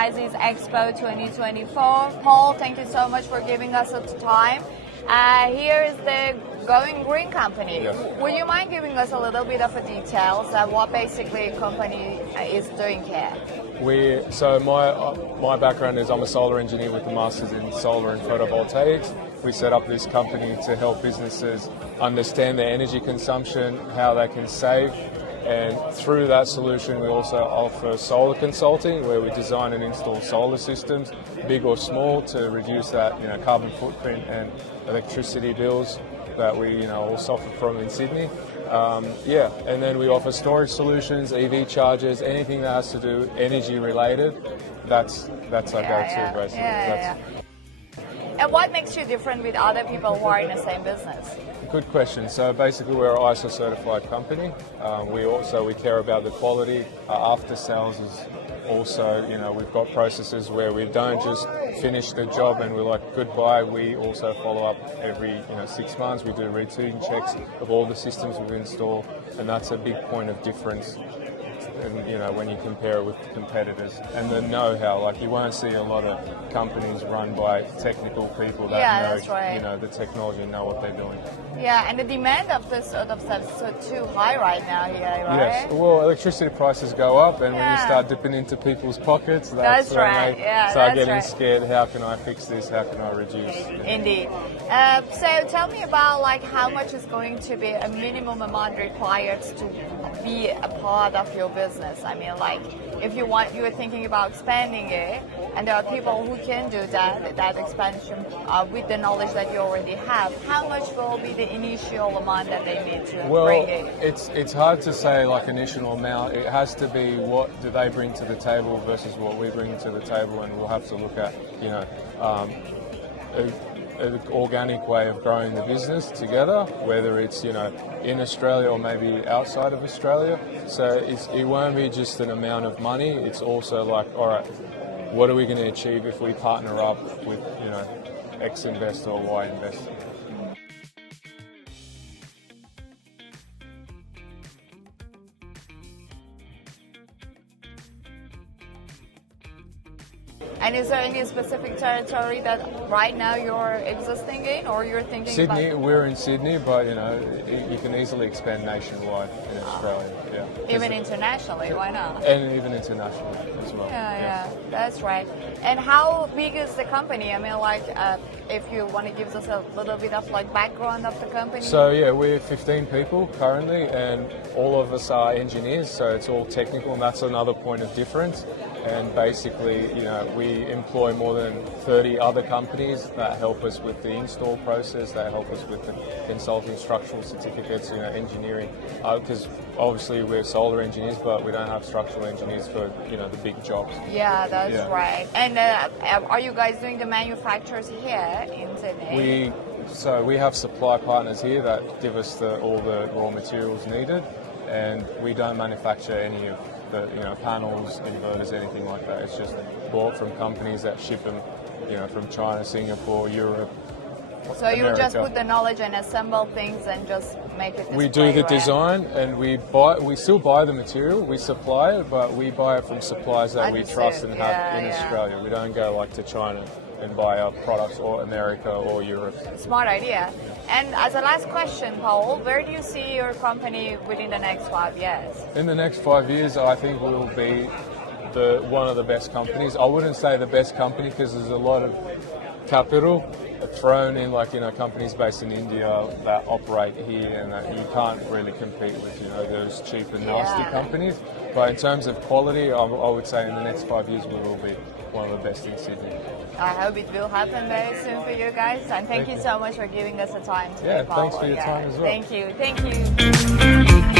Franchising Expo 2024. Paul, thank you so much for giving us the time. Here is the Guwing Green company. Yes. Would you mind giving us a little bit of the details of what basically a company is doing here? My background is I'm a solar engineer with a master's in solar and photovoltaics. We set up this company to help businesses understand their energy consumption, how they can save, and through that solution we also offer solar consulting, where we design and install solar systems, big or small, to reduce that carbon footprint and electricity bills that we all suffer from in Sydney. And then we offer storage solutions, EV chargers, anything that has to do energy related. That's our go-to basically. And what makes you different with other people who are in the same business? Good question. So basically we're an ISO certified company. We care about the quality. After sales is also, we've got processes where we don't just finish the job and we're like goodbye. We also follow up every 6 months. We do routine checks of all the systems we've installed, and that's a big point of difference. And, when you compare it with competitors, and the know-how, like you won't see a lot of companies run by technical people that know, the technology and know what they're doing. Yeah, and the demand of this sort of stuff is so too high right now here, right? Yes, well, electricity prices go up, and when you start dipping into people's pockets, that's when they start getting scared. How can I fix this? How can I reduce? Indeed. So tell me about how much is going to be a minimum amount required to be a part of your business. I mean, if you were thinking about expanding it, and there are people who can do that expansion with the knowledge that you already have, how much will be the initial amount that they need to bring in? It's hard to say initial amount. It has to be what do they bring to the table versus what we bring to the table, and we'll have to look at an organic way of growing the business together, whether it's in Australia or maybe outside of Australia. So it won't be just an amount of money. It's also all right, what are we going to achieve if we partner up with X investor or Y investor? And is there any specific territory that right now you're existing in, or you're thinking Sydney, about? we're in Sydney, but you can easily expand nationwide in Australia. Yeah. Even internationally, why not? And even internationally as well. Yeah, that's right. And how big is the company? I mean, if you want to give us a little bit of background of the company. So we're 15 people currently, and all of us are engineers, so it's all technical, and that's another point of difference. And basically, we employ more than 30 other companies that help us with the install process, that help us with the consulting, structural certificates, engineering. Because obviously we're solar engineers, but we don't have structural engineers for, the big jobs. Yeah, that's right. And are you guys doing the manufacturers here in Sydney? We have supply partners here that give us all the raw materials needed, and we don't manufacture any of the panels, inverters, anything like that. It's just bought from companies that ship them, from China, Singapore, Europe. So you just put the knowledge and assemble things and just make it. We do the design, and we still buy the material. We supply it, but we buy it from suppliers that we trust and have in Australia. We don't go to China and buy our products, or America or Europe. Smart idea. And as a last question, Paul, where do you see your company within the next 5 years? In the next 5 years, I think we'll be one of the best companies. I wouldn't say the best company because there's a lot of capital thrown in, companies based in India that operate here, and that you can't really compete with, those cheap and nasty companies. But in terms of quality, I would say in the next 5 years we will be one of the best in Sydney. I hope it will happen very soon for you guys, and thank you so much for giving us the time today, Yeah, Paul. thanks for your time as well. Thank you.